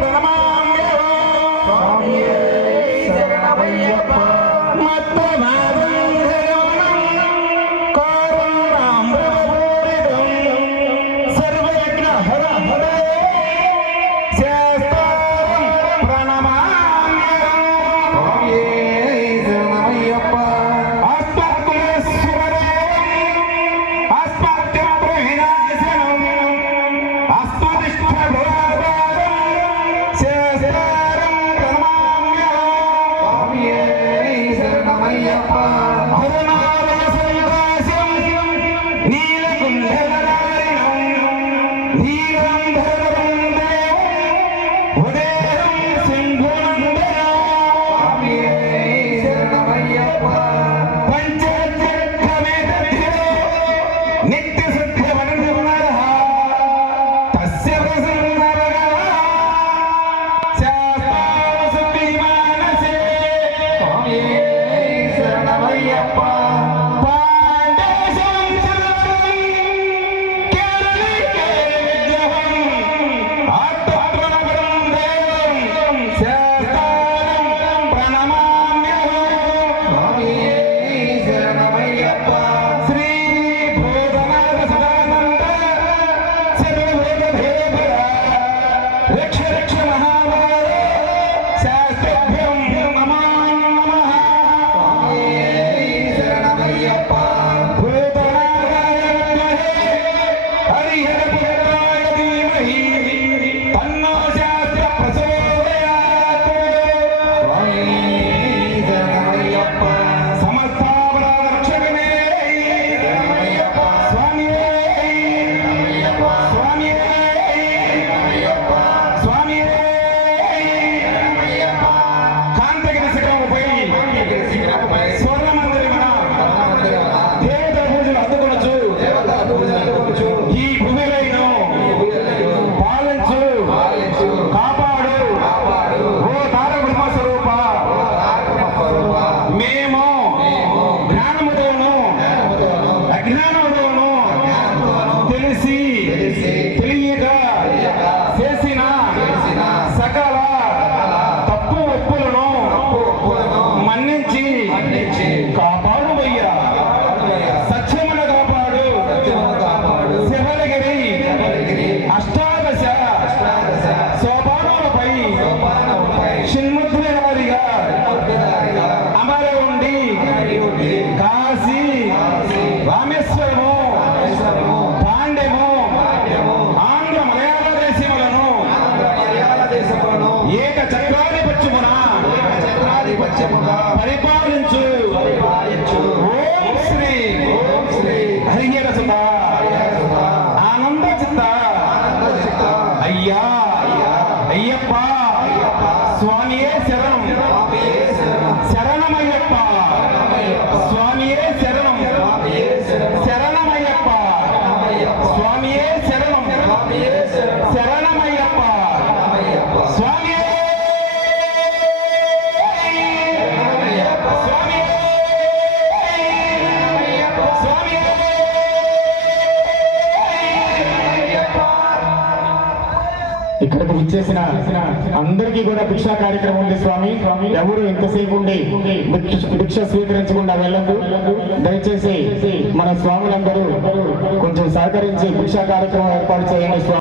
ప్రణమా Ayyappa. Ayyappa que సోపానాలపై షణ్ముద్రధారిగా అమర ఉండి కాశీ రామేశ్వరము పాండ్యము ఆంధ్ర మలయాళ దేశములను ఏక చక్రాధిపత్యమున పరిపాలించు. ఓం శ్రీ హరిహర సుత స్వామియే శరణం. శరణమయ్యప్ప. స్వామియే శరణం. ఇక్కడికి విచ్చేసిన అందరికీ కూడా భిక్షా కార్యక్రమం ఉంది స్వామి. ఎవరు ఎంతసేపు ఉండి భిక్ష- భిక్ష స్వీకరించకుండా వెళ్ళకు దయచేసి మన స్వాములందరూ కొంచెం సహకరించి భిక్షా కార్యక్రమం ఏర్పాటు చేయండి స్వామి.